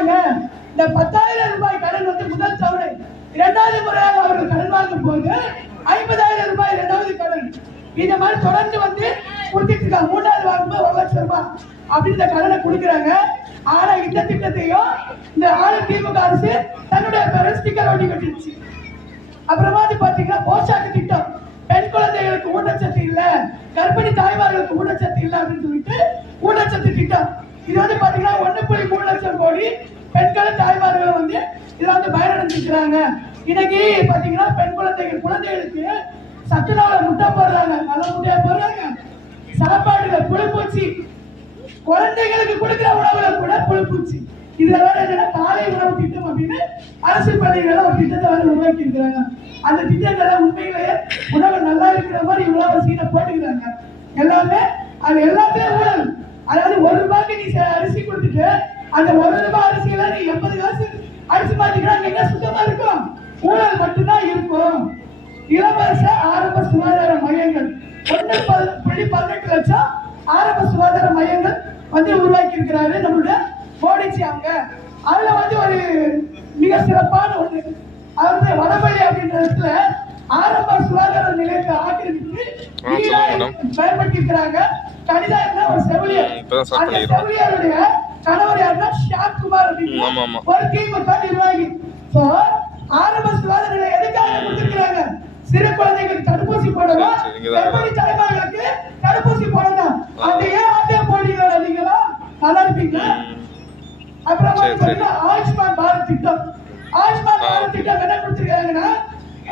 சொன்னாங்க, இந்த 10,000 ரூபாய் கடன் வந்து முதல் தவணை, இரண்டாவது முறையாக அவர்கள் கடன் வாங்கும் போது 50,000 ரூபாய் இரண்டாவது கடன். இந்த மாதிரி தொடர்ந்து வந்து கொடுத்துட்டு இருக்காங்க. மூணாவது வாங்கும்போது 1 லட்சம் ரூபாய் அப்படின்ற கடனை கொடுக்குறாங்க. ஆனா இந்த திட்டத்தையும் இந்த திமுக அரசு தன்னுடைய ஸ்டிக்கர் ஒட்டி கட்டிடுச்சு. அப்புறமா வந்து பாத்தீங்கன்னா போஷாக்கு திட்டம், பெண் குழந்தைகளுக்கு ஊட்டச்சத்து இல்ல, கர்ப்பிணி தாய்மார்களுக்கு ஊட்டச்சத்து இல்ல அப்படின்னு சொல்லிட்டு ஊட்டச்சத்து திட்டம். இது வந்து பாத்தீங்கன்னா 1.3 லட்சம் கோடி பெண்களும் தாய்மார்களும் வந்து இதுல வந்து பயனடைஞ்சிருக்கிறாங்க. இன்னைக்கு பாத்தீங்கன்னா பெண் குழந்தைகளுக்கு சத்துணவுல முட்டை போடுறாங்க, நல்ல முட்டையா போடுறாங்க. சாப்பாடுல புழுப்பூச்சி, குழந்தைகளுக்கு கொடுக்கிற உணவுல கூட புழுப்பூச்சி. இதெல்லாம் என்னன்னா காலை உணவு திட்டம் அப்படின்னு அரசு பள்ளிகளை ஒரு திட்டத்தை வந்து உருவாக்கி இருக்கிறாங்க. அந்த திட்டங்களை உண்மையிலேயே உணவு நல்லா இருக்கிற மாதிரி இவ்வளவு சீனை போட்டுக்கிறாங்க. எல்லாமே அது எல்லாத்தையும் ஊழல். அதாவது 1 ரூபாய்க்கு நீ அரிசி கொடுத்துட்டு அந்த 1 ரூபாய் அரிசியில நீ 80 காசு அரிசி மாத்திக்கிறாங்க. என்ன சுத்தமா இருக்கும்? ஊழல் மட்டும்தான் இருக்கும். இலவச ஆரம்ப சுகாதார மையங்கள் 1.18 லட்சம் ஆரம்ப சுகாதார மையங்கள் வந்து உருவாக்கி இருக்கிறாரு நம்மளுடைய மோடிஜி அவங்க. அதுல வந்து ஒரு மிக சிறப்பான ஒண்ணு, அதாவது வடபள்ளி அப்படின்ற இடத்துல ஆரம்ப சுகாதார நிலையத்தை ஆக்கிரமித்து பயன்படுத்தி இருக்கிறாங்க. கணிதா ஒரு செவிலியர், அந்த செவிலியருடைய கணவர் யாருன்னா ஷாக்குமார் அப்படின்னு ஒரு திமுக நிர்வாகி. ஆரம்ப சுகாதார நிலையம் எதுக்காக கொடுத்திருக்கிறாங்க? சிறு குழந்தைகளுக்கு தடுப்பூசி போடணும், கர்ப்பிணி தாய்மார்களுக்கு தடுப்பூசி போடணும். அந்த ஏன் போடுறீங்களா? நீங்களா நல்லா இருப்பீங்களா? அப்புறமா ஆயுஷ்மான் பாரத் திட்டம். ஆயுஷ்மான் பாரத் திட்டம் என்ன கொடுத்திருக்காங்கன்னா,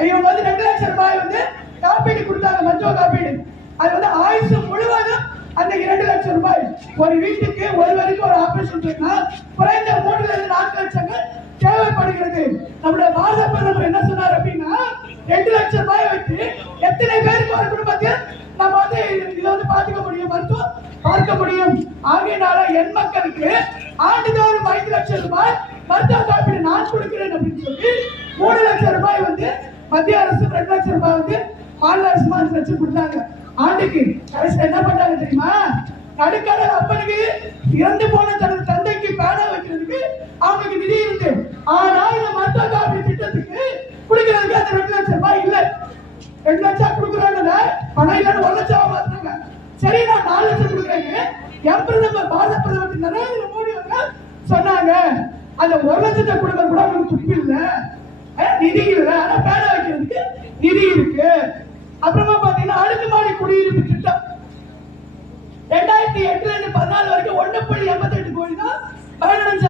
இவங்க வந்து 2 லட்சம் ரூபாய் வந்து காப்பீடு கொடுத்தாங்க, மருத்துவ காப்பீடு. அது வந்து ஆயுசு முழுவதும் அந்த 2 லட்சம் ரூபாய். ஒரு வீட்டுக்கு ஒருவருக்கு ஒரு ஆபரேஷன் பண்ணா குறைந்த 3 ல இருந்து 4 லட்சங்கள் தேவைப்படுகிறது. நம்முடைய பாரத பிரதமர் என்ன சொன்னார் அப்படின்னா, 2 லட்சம் ரூபாய் வச்சு எத்தனை பேருக்கு ஒரு குடும்பத்தில் நம்ம வந்து இதை வந்து பார்த்துக்க முடியும், மருத்துவம் பார்க்க முடியும். ஆகையினால என் மக்களுக்கு ஆண்டுதோறும் 5 லட்சம் ரூபாய் மருத்துவ காப்பீடு நான் கொடுக்கிறேன் அப்படின்னு சொல்லி 3 லட்சம் ரூபாய் வந்து மத்திய அரசு, 2 லட்சம் ரூபாய் வந்து மாநில அரசு 5 லட்சம் கொடுத்தாங்க ஆண்டுக்கு. கடைசி என்ன பண்ணாங்க தெரியுமா? நடுக்கடல் அப்பனுக்கு இறந்து போன தனது தந்தைக்கு பேனா வைக்கிறதுக்கு அவங்களுக்கு நிதி இருக்கு. ஆனா இந்த மருத்துவ காப்பீடு திட்டத்துக்கு கொடுக்கிறதுக்கு அந்த 2 லட்சம் ரூபாய் இல்ல. 2 லட்சம் கொடுக்குறாங்க, பணம் இல்லைன்னு 1 லட்சம் மாத்தினாங்க. சரி, நான் 4 லட்சம் கொடுக்குறேன்னு என் பிரதமர், பாரத பிரதமர் நரேந்திர மோடி அவர்கள் சொன்னாங்க. அந்த 1 லட்சத்தை கொடுக்க கூட அவங்களுக்கு துப்பு இல்ல, நிதி இல்ல. ஆனா பேனா வைக்கிறதுக்கு நிதி இருக்கு. அப்புறமா பாத்தீங்கன்னா அடுக்குமாடி குடியிருப்பு திட்டம் 2008 ல இருந்து 14 வரைக்கும் 1.88 கோடி தான் பயனடைஞ்ச